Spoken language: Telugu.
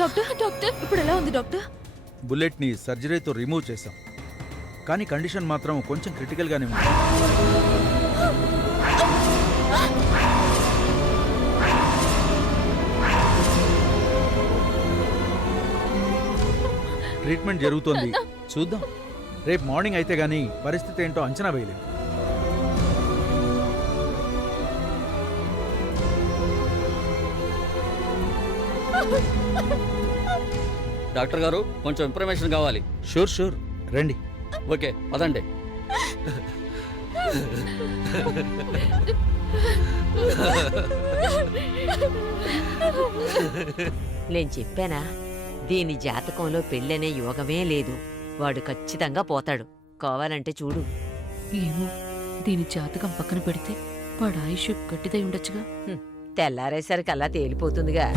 డాక్టర్ డాక్టర్ ఇప్పుడు ఎలా ఉంది డాక్టర్? బుల్లెట్ని సర్జరీతో రిమూవ్ చేశాం, కానీ కండిషన్ మాత్రం కొంచెం క్రిటికల్గానే ఉంది. ట్రీట్మెంట్ జరుగుతోంది, చూద్దాం. రేపు మార్నింగ్ అయితే గానీ పరిస్థితి ఏంటో అంచనా వేయలేము. డాక్టర్ గారు కొంచెం ఇన్ఫర్మేషన్ కావాలి. షూర్ షూర్, రండి. ఓకే పదండి. నేను చెప్పానా, దీని జాతకంలో పెళ్ళనే యోగమే లేదు. వాడు ఖచ్చితంగా పోతాడు. కావాలంటే చూడు. ఏమో, దీని జాతకం పక్కన పెడితే వాడు ఆయుష్ గట్టిదై ఉండొచ్చుగా. తెల్లారేసరికి అలా తేలిపోతుందిగా.